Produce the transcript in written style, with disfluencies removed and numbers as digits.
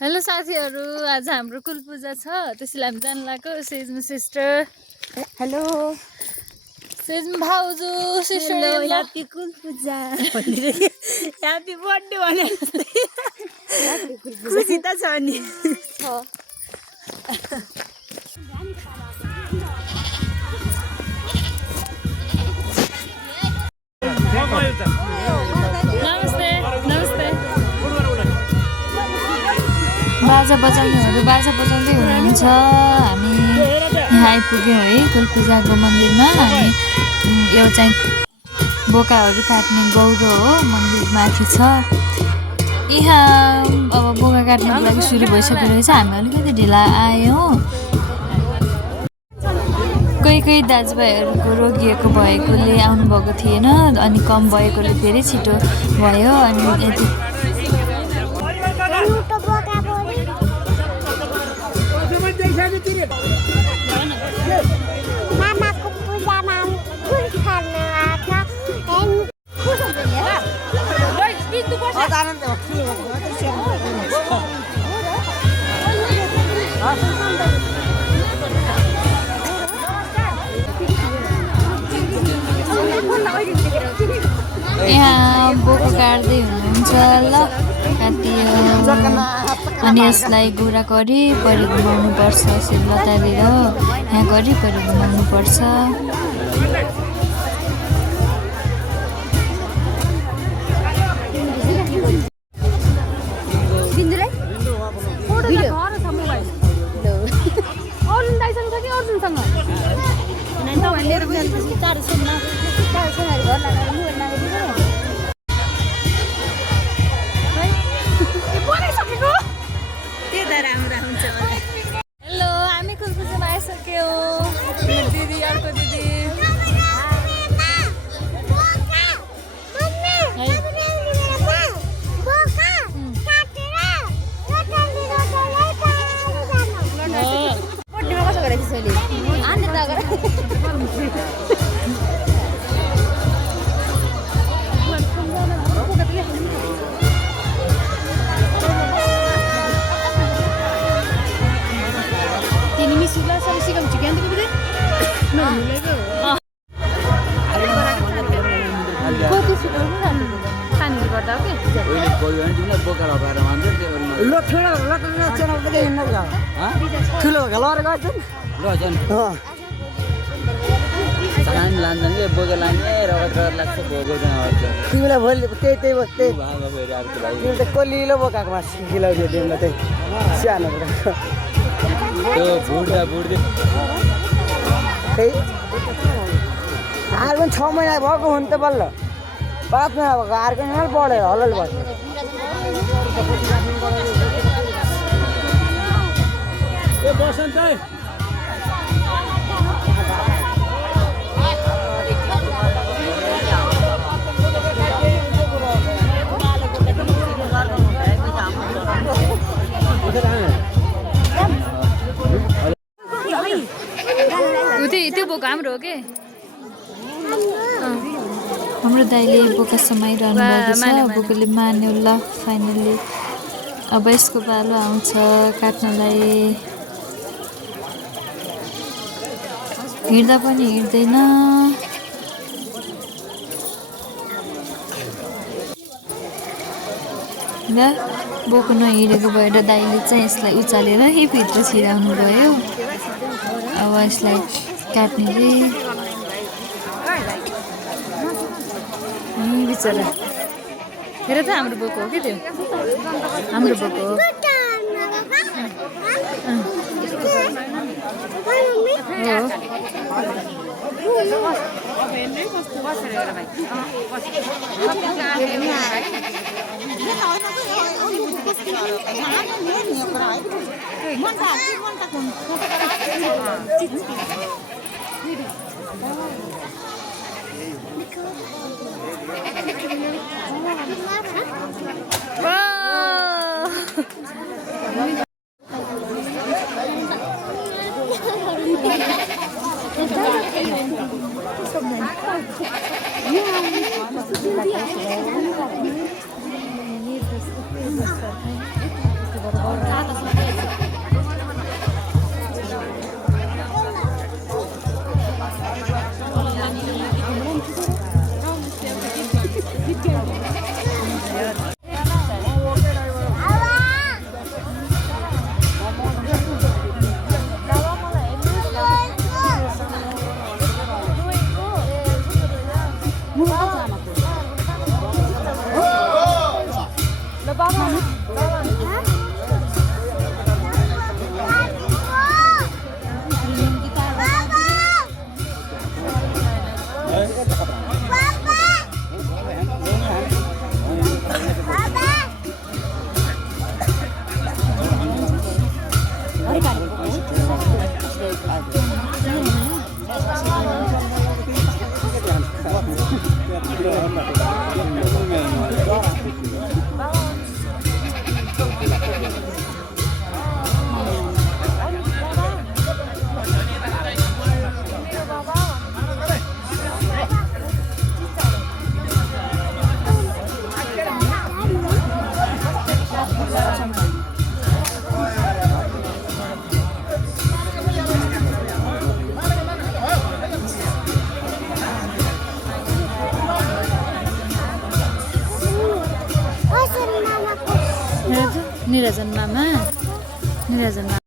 Hello साथीहरु, आज हाम्रो कुल पूजा छ, त्यसैले हामी जान लाग्यो। सेजमा सिस्टर, हेलो सेजमा भाउजू, सिस्टर ह्यापी कुल पूजा ह्यापी बर्थडे भने खुसी त छ नि नमस्ते नमस्ते। बाजा बजाउनेहरू बाजा बजाउँदै हुनुहुन्छ। हामी यहाँ आइपुग्यौँ है कुल पूजाको मन्दिरमा। हामी यो चाहिँ बोकाहरू काट्ने गौरो हो, मन्दिर माथि छ। यहाँ अब बोका काट्नको लागि सुरु भइसकेको रहेछ। हामी अलिकति ढिला आयौँ। कोही दाजुभाइहरूको रोगिएको भएकोले आउनुभएको थिएन, अनि कम भएकोले धेरै छिटो भयो। अनि यति मामाको पूजामा कुल खान आएको यहाँ बोको काट्दै हुनुहुन्छ। ल काटियो। अनि यसलाई गुरा गरिपरि घुमाउनुपर्छ। यसरी लतालेर यहाँ गरिपरि घुमाउनुपर्छ। हेलो, हामी कुल पूजामा आइसक्यौँ। दिदी, अर्को दिदी। ठुलो गलर गर्छन् बोका लाने रगत लाग्छ भोको तिमीलाई भोलि त्यही त कलिलो बोकाको मासु खिलाउँथ्यो तिमीलाई त्यही सानो बुढ्दै त्यही हार पनि 6 महिना भएको हुन् त बल्ल 5 महिना भएको हारको नि बढ्यो हलल भयो। त्यो बोका हाम्रो हो कि हाम्रो दाइले बोका समाइरहनु भएको छ। बोकाले मान्यो। ल फाइनली अब यसको पालो आउँछ काट्नलाई। हिँड्दा पनि हिँड्दैन। र बोको नहिँडेको भएर दाइले चाहिँ यसलाई उचालेर यही भित्र छिराउनु भयो। अब यसलाई काट्ने रे बिचरा। हेर त हाम्रो बोको हो कि त्यो, हाम्रो बोको हो। निरजन मामा